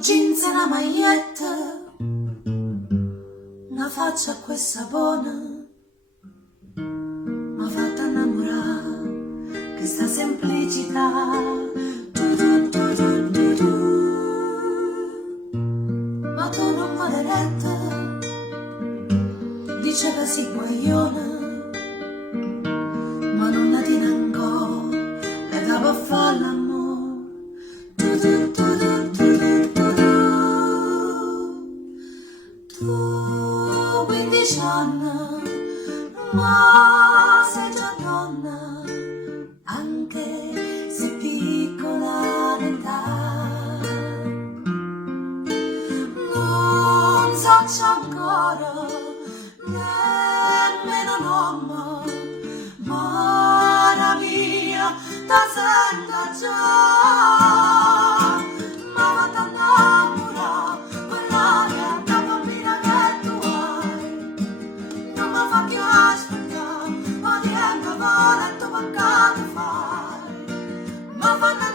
jeans e una maglietta, una faccia a questa buona, m'ha fatta innamorare questa semplicità. Tu, tu, tu, tu, tu, tu. Ma tu non mi hai retta, diceva sì guagliona, ma non la tiene ancora, le capo a fare l'amore. Tu, tu, tu, tu, tu, tu, tu, tu. Tu 15 anni, ma sei già donna, anche se piccola d'età. Non so ancora nemmeno nome, ma la mia ta sento già. Ma vado a innamorare quell'aria da bambina che tu hai. Non mi fa più aspettare, ma diventa volendo per fai. Ma fanno